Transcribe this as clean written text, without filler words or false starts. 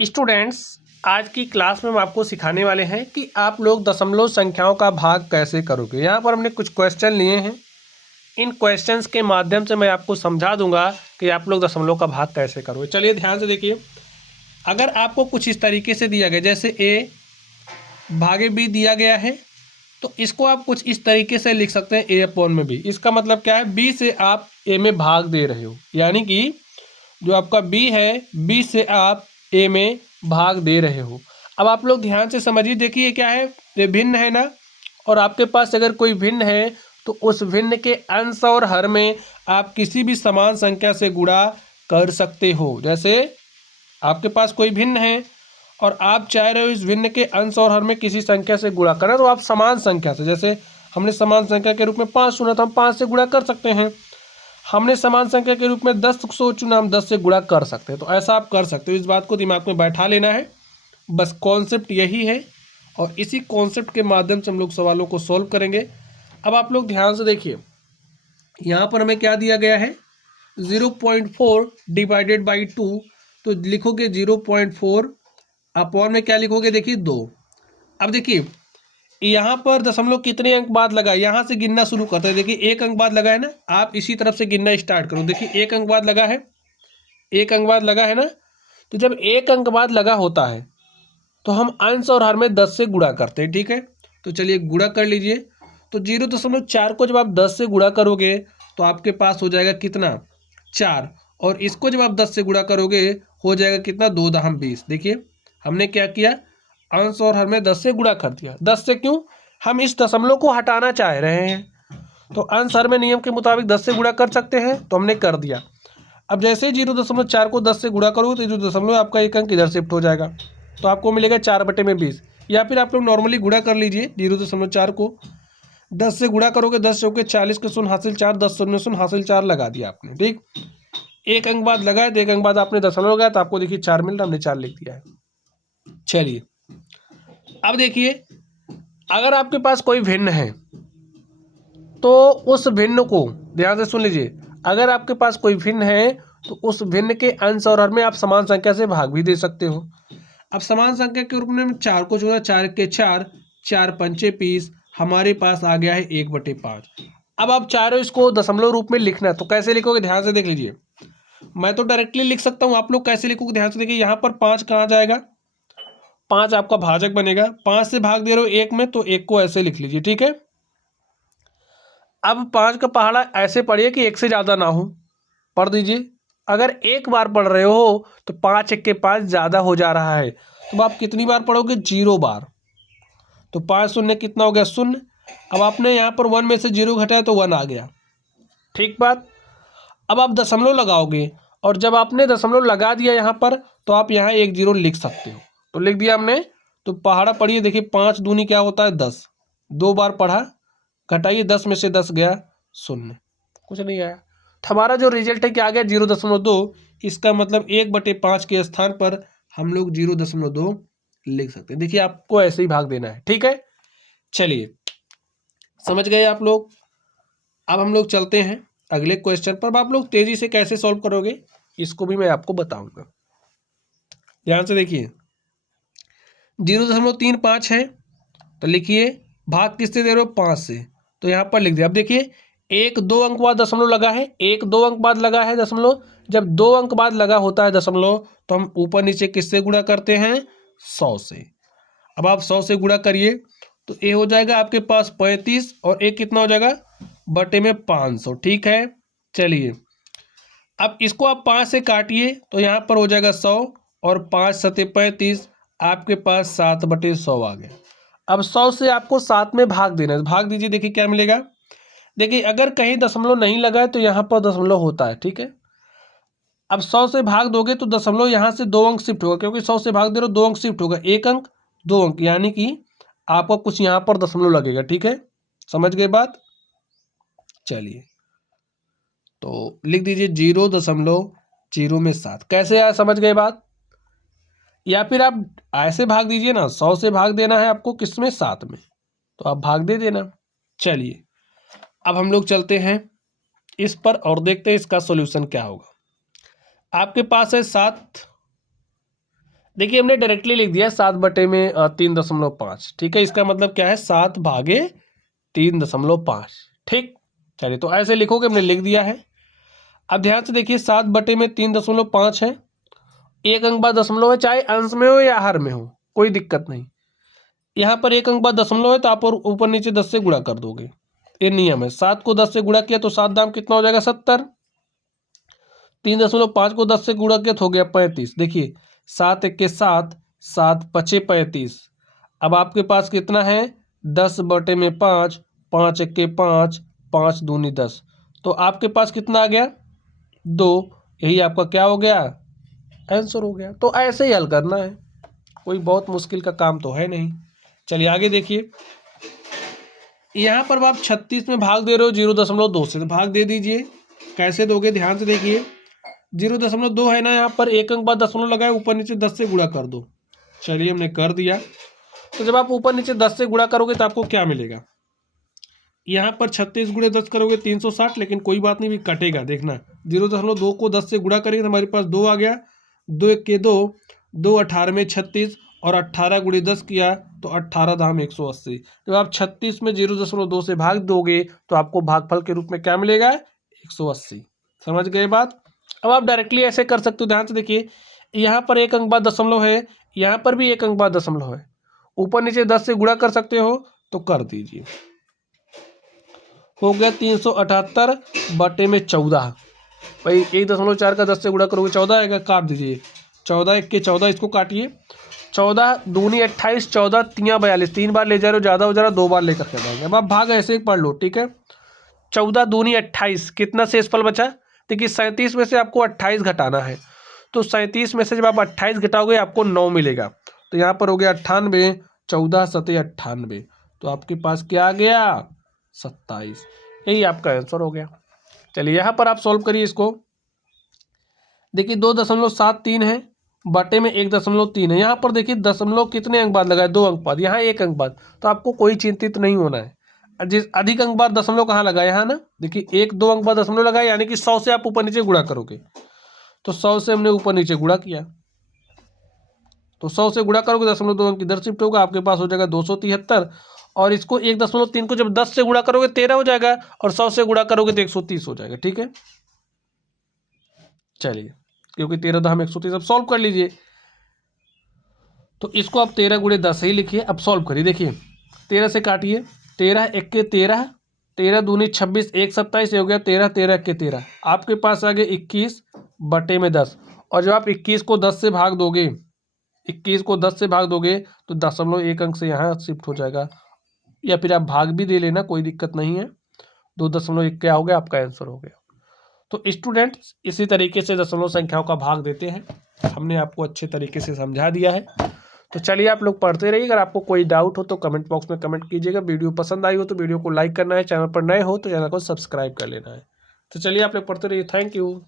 Students, आज की class में हम आपको सिखाने वाले हैं कि आप लोग दशमलव संख्याओं का भाग कैसे करोगे। यहाँ पर हमने कुछ क्वेश्चन लिए हैं। इन क्वेश्चंस के माध्यम से मैं आपको समझा दूंगा कि आप लोग दशमलव का भाग कैसे करोगे। चलिए ध्यान से देखिए। अगर आपको कुछ इस तरीके से दिया गया, जैसे ए भागे बी दिया गया है, तो इसको आप कुछ इस तरीके से लिख सकते हैं ए अपॉन में बी। इसका मतलब क्या है, बी से आप ए में भाग दे रहे हो, यानी कि जो आपका बी है, बी से आप ए में भाग दे रहे हो। अब आप लोग ध्यान से समझिए, देखिए क्या है, ये भिन्न है ना, और आपके पास अगर कोई भिन्न है तो उस भिन्न के अंश और हर में आप किसी भी समान संख्या से गुणा कर सकते हो। जैसे आपके पास कोई भिन्न है और आप चाह रहे हो इस भिन्न के अंश और हर में किसी संख्या से गुणा करना, तो आप समान संख्या से, जैसे हमने समान संख्या के रूप में 5 चुना, तो हम 5 से गुणा कर सकते हैं। हमने समान संख्या के रूप में 10 को चुना, हम 10 से गुणा कर सकते हैं। तो ऐसा आप कर सकते हो। इस बात को दिमाग में बैठा लेना है, बस कॉन्सेप्ट यही है, और इसी कॉन्सेप्ट के माध्यम से हम लोग सवालों को सॉल्व करेंगे। अब आप लोग ध्यान से देखिए, यहाँ पर हमें क्या दिया गया है, 0.4 डिवाइडेड बाई 2, तो लिखोगे 0.4 अपॉन में क्या लिखोगे, देखिए 2। अब देखिए यहाँ पर दशमलव कितने अंक बाद लगा, यहाँ से गिनना शुरू करते हैं। देखिए एक अंक बाद लगा है ना, आप इसी तरफ से गिनना स्टार्ट करो। देखिए एक अंक बाद लगा है, एक अंक बाद लगा है ना, तो जब एक अंक बाद लगा होता है तो हम अंश और हर में 10 से गुणा करते हैं, ठीक है। तो चलिए गुणा कर लीजिए। तो 0.4 को जब आप 10 से गुणा करोगे तो आपके पास हो जाएगा कितना, 4, और इसको जब आप 10 से गुणा करोगे हो जाएगा कितना, 2 दहम 20। देखिए हमने क्या किया, अंश और हर में 10 से गुणा कर दिया। 10 से क्यों, हम इस दशमलव को हटाना चाह रहे हैं, तो अंश हर में नियम के मुताबिक 10 से गुणा कर सकते हैं, तो हमने कर दिया। अब जैसे 0.4 को 10 से गुणा करोगे तो जो दशमलव आपका एक अंक इधर शिफ्ट हो जाएगा, तो आपको मिलेगा 4/20। या फिर आप लोग नॉर्मली गुणा कर लीजिए, 0.4 को 10 से गुणा करोगे, 10 चौके 40 के शून्य हासिल 4, 10 शून्य शून्य हासिल 4 लगा दिया आपने, ठीक। एक अंक बाद लगाए तो एक अंक बाद आपने दशमलव लगाया तो आपको देखिए 4 मिल रहा, हमने 4 लिख दिया है। चलिए अब देखिए, अगर आपके पास कोई भिन्न है तो उस भिन्न को ध्यान से सुन लीजिए। अगर आपके पास कोई भिन्न है तो उस भिन्न के अंश और हर में आप समान संख्या से भाग भी दे सकते हो। अब समान संख्या के रूप में 4 को जोड़ा, 4 के 4, 4 पंचे 20, हमारे पास आ गया है 1/5। अब आप चाह रहे हो इसको दशमलव रूप में लिखना है, तो कैसे लिखोगे, ध्यान से देख लीजिए। मैं तो डायरेक्टली लिख सकता हूँ, आप लोग कैसे लिखोगे ध्यान से देखिए। यहाँ पर 5 कहाँ जाएगा, 5 आपका भाजक बनेगा, 5 से भाग दे रहे हो 1 में, तो 1 को ऐसे लिख लीजिए, ठीक है। अब 5 का पहाड़ा ऐसे पढ़िए कि 1 से ज़्यादा ना हो, पढ़ दीजिए। अगर एक बार पढ़ रहे हो तो 5 1 के 5 ज़्यादा हो जा रहा है, तो आप कितनी बार पढ़ोगे, 0 बार। तो 5 शून्य कितना हो गया, 0। अब आपने यहाँ पर 1 में से 0 घटाया तो 1 आ गया, ठीक बात। अब आप दशमलव लगाओगे, और जब आपने दशमलव लगा दिया यहाँ पर, तो आप यहाँ 1 0 लिख सकते हो। तो लिख दिया हमने। तो पहाड़ा पढ़िए, देखिए 5 दूनी क्या होता है, 10। 2 बार पढ़ा, घटाइए, 10 में से 10 गया 0, कुछ नहीं आया। तो हमारा जो रिजल्ट है क्या आ गया, 0.2। इसका मतलब 1/5 के स्थान पर हम लोग 0.2 लिख सकते हैं। देखिए आपको ऐसे ही भाग देना है, ठीक है। चलिए समझ गए आप लोग। अब हम लोग चलते हैं अगले क्वेश्चन पर। आप लोग तेजी से कैसे सॉल्व करोगे इसको भी मैं आपको बताऊंगा। ध्यान से देखिए, 0.35 है, तो लिखिए भाग किससे दे रहे हो, 5 से, तो यहाँ पर लिख दिया। अब देखिए 1 2 अंक बाद दशमलव लगा है, 1 2 अंक बाद लगा है दशमलव। जब 2 अंक बाद लगा होता है दशमलव, तो हम ऊपर नीचे किससे गुणा करते हैं, 100 से। अब आप 100 से गुणा करिए, तो ये हो जाएगा आपके पास 35, और एक कितना हो जाएगा, बटे में 500, ठीक है। चलिए अब इसको आप 5 से काटिए, तो यहाँ पर हो जाएगा 100, और 5 सते 35, आपके पास 7/100 आ गया। अब 100 से आपको 7 में भाग देना है, भाग दीजिए, देखिए क्या मिलेगा। देखिए अगर कहीं दशमलव नहीं लगा है तो यहाँ पर दशमलव होता है, ठीक है। अब 100 से भाग दोगे तो दशमलव यहाँ से 2 अंक शिफ्ट होगा, क्योंकि 100 से भाग दे रहे हो 2 अंक शिफ्ट होगा, 1 अंक 2 अंक, यानी कि आपको कुछ यहाँ पर दशमलव लगेगा, ठीक है। समझ गए बात। चलिए तो लिख दीजिए 0.0 में 7, कैसे आया, समझ गए बात। या फिर आप ऐसे भाग दीजिए ना, 100 से भाग देना है आपको किसमें, 7 में, तो आप भाग दे देना। चलिए अब हम लोग चलते हैं इस पर और देखते हैं इसका सॉल्यूशन क्या होगा। आपके पास है 7, देखिए हमने डायरेक्टली लिख दिया 7/3.5। ठीक है, इसका मतलब क्या है 7/3.5। ठीक, चलिए तो ऐसे लिखोगे, हमने लिख दिया है। अब ध्यान से देखिए 7/3.5 है, एक अंक बाद दशमलव है, चाहे अंश में हो या हर में हो कोई दिक्कत नहीं। यहाँ पर एक अंक बाद दशमलव है तो आप और ऊपर नीचे 10 से गुणा कर दोगे, ये नियम है। 7 को 10 से गुणा किया तो 7 दाम कितना हो जाएगा 70। 3.5 को 10 से गुणा किया तो हो गया 35। देखिए 7 1 7, 7 5 35। अब आपके पास कितना है 10/5, 5 1 5, 5 दूनी 10, तो आपके पास कितना आ गया 2। यही आपका क्या हो गया आंसर हो गया। तो ऐसे ही हल करना है, कोई बहुत मुश्किल का काम तो है नहीं। चलिए आगे देखिए, यहाँ पर आप 36 में भाग दे रहे हो 0.2 से, तो भाग दे दीजिए। कैसे दोगे ध्यान से देखिए, 0.2 है ना, यहाँ पर एक अंक बाद दशमलव लगाए, ऊपर नीचे 10 से गुणा कर दो। चलिए हमने कर दिया। तो जब आप ऊपर नीचे 10 से गुणा करोगे तो आपको क्या मिलेगा, यहाँ पर 36 गुणे 10 करोगे 360, लेकिन कोई बात नहीं भी कटेगा। देखना 0.2 को 10 से गुणा करेंगे तो हमारे पास 2 आ गया, 2 1 2, 2 18 में 36, और 18 गुणे 10 किया तो 18 दाम 180। जब आप 36 में 0.2 से भाग दोगे तो आपको भागफल के रूप में क्या मिलेगा 180। समझ गए बात। अब आप डायरेक्टली ऐसे कर सकते हो, ध्यान से देखिए, यहाँ पर एक अंक बाद दशमलव है, यहाँ पर भी एक अंक बाद दशमलव है, ऊपर नीचे 10 से गुणा कर सकते हो तो कर दीजिए। हो गया 378/14। भाई 1.4 का 10 से गुणा करोगे 14 आएगा, काट दीजिए। 14 1 के 14, इसको काटिए। 14 दूनी 28, 14 तियाँ 42, 3 बार ले जा रहे हो ज़्यादा हो जा रहा, 2 बार लेकर के जाएंगे। अब आप भाग ऐसे ही पढ़ लो, ठीक है। 14 दूनी 28, कितना शेषफल बचा, देखिए 37 में से आपको 28 घटाना है, तो 37 में से जब आप 28 घटाओगे आपको 9 मिलेगा, तो यहाँ पर हो गया 98, 14 7 98, तो आपके पास क्या आ गया 27। यही आपका आंसर हो गया। चलिए यहाँ पर आप सॉल्व करिए इसको। देखिए 2.73 है, बटे में 1.3 है। यहाँ पर देखिए दशमलव कितने अंक बाद लगाए, 2 अंक बाद, यहाँ 1 अंक बाद, तो आपको कोई चिंतित नहीं होना है। जिस अधिक अंक बाद दशमलव कहाँ लगा, यहाँ ना, देखिए 1 2 अंक बाद दशमलव लगाए, यानी कि 100 से आप ऊपर नीचे गुणा करोगे, तो 100 से हमने ऊपर नीचे गुणा किया, तो 100 से गुणा करोगे 0.2 अंक इधर शिफ्ट होगा, आपके पास हो जाएगा 273। और इसको 1.3 को जब 10 से गुणा करोगे 13 हो जाएगा, और 100 से गुणा करोगे तो 130 हो जाएगा। ठीक है, चलिए, क्योंकि 13 दाम 130, अब सॉल्व कर लीजिए। तो इसको आप 13 गुणे 10 ही लिखिए। अब सॉल्व करिए, देखिए 13 से काटिए, 13 1 के 13, 13 दूनी 26, 1 27 हो गया 13, 13 1 के 13, आपके पास आ गए 21 बटे में 10। और जब आप 21 को 10 से भाग दोगे, 21 को 10 से भाग दोगे तो 0.1 अंक से यहाँ शिफ्ट हो जाएगा, या फिर आप भाग भी दे लेना, कोई दिक्कत नहीं है। 2.1 क्या हो गया आपका आंसर हो गया। तो स्टूडेंट्स इसी तरीके से दशमलव संख्याओं का भाग देते हैं, हमने आपको अच्छे तरीके से समझा दिया है। तो चलिए आप लोग पढ़ते रहिए। अगर आपको कोई डाउट हो तो कमेंट बॉक्स में कमेंट कीजिएगा। वीडियो पसंद आई हो तो वीडियो को लाइक करना है, चैनल पर नए हो तो चैनल को सब्सक्राइब कर लेना है। तो चलिए आप लोग पढ़ते रहिए। Thank you.